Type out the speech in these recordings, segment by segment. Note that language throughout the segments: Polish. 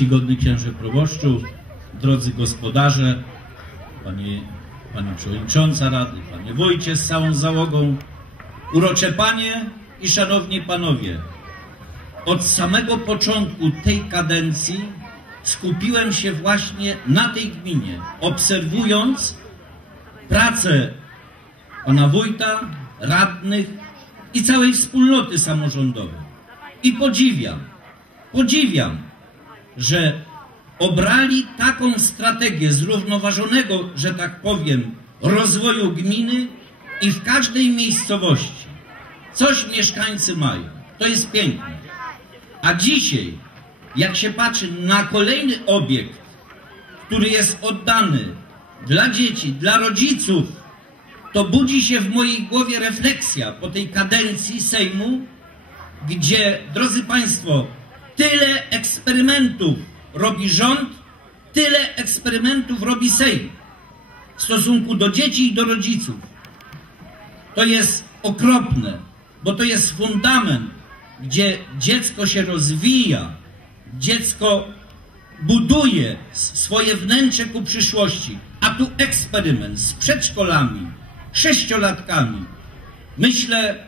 czcigodny księże proboszczu, drodzy gospodarze, panie, pani przewodnicząca rady, panie wójcie z całą załogą, urocze panie i szanowni panowie. Od samego początku tej kadencji skupiłem się właśnie na tej gminie, obserwując pracę pana wójta, radnych i całej wspólnoty samorządowej. I podziwiam, podziwiam, że obrali taką strategię zrównoważonego, że tak powiem, rozwoju gminy i w każdej miejscowości coś mieszkańcy mają. To jest piękne. A dzisiaj, jak się patrzy na kolejny obiekt, który jest oddany dla dzieci, dla rodziców, to budzi się w mojej głowie refleksja po tej kadencji Sejmu, gdzie, drodzy Państwo, tyle eksperymentów robi rząd, tyle eksperymentów robi Sejm w stosunku do dzieci i do rodziców. To jest okropne, bo to jest fundament, gdzie dziecko się rozwija, dziecko buduje swoje wnętrze ku przyszłości, a tu eksperyment z przedszkolami, sześciolatkami. Myślę,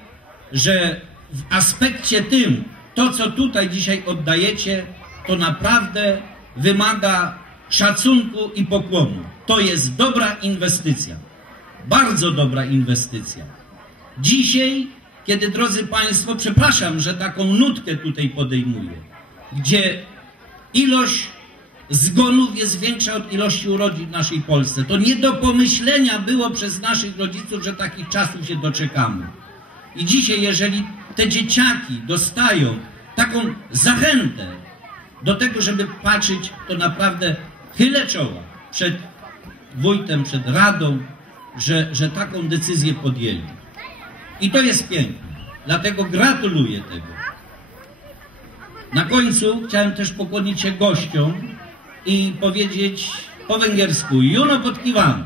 że w aspekcie tym, to co tutaj dzisiaj oddajecie, to naprawdę wymaga szacunku i pokłonu. To jest dobra inwestycja. Bardzo dobra inwestycja. Dzisiaj, kiedy drodzy Państwo, przepraszam, że taką nutkę tutaj podejmuję, gdzie ilość zgonów jest większa od ilości urodzin w naszej Polsce. To nie do pomyślenia było przez naszych rodziców, że takich czasów się doczekamy. I dzisiaj, jeżeli te dzieciaki dostają taką zachętę do tego, żeby patrzeć, to naprawdę chylę czoła przed wójtem, przed radą, że, że taką decyzję podjęli. I to jest piękne. Dlatego gratuluję tego. Na końcu chciałem też pokłonić się gościom i powiedzieć po węgiersku Juno podkiwano.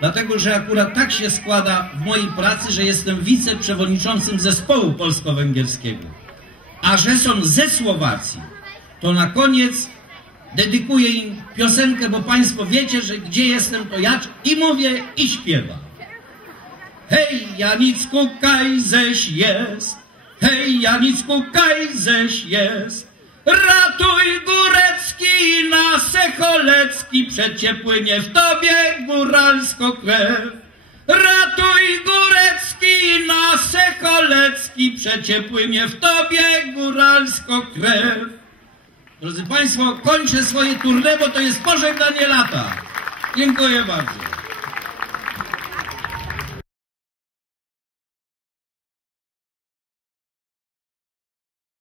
Dlatego, że akurat tak się składa w mojej pracy, że jestem wiceprzewodniczącym zespołu polsko-węgierskiego. A że są ze Słowacji, to na koniec dedykuję im piosenkę, bo Państwo wiecie, że gdzie jestem, to ja i mówię, i śpiewam. Hej, Janicku, kajześ jest, hej, Janicku, kajześ jest, ratuj górecki na Secholecki, przecie płynie w tobie góralsko krew. Ratuj górecki na Secholecki, przecie płynie w tobie góralsko krew. Drodzy Państwo, kończę swoje tournée, bo to jest pożegnanie lata. Dziękuję bardzo.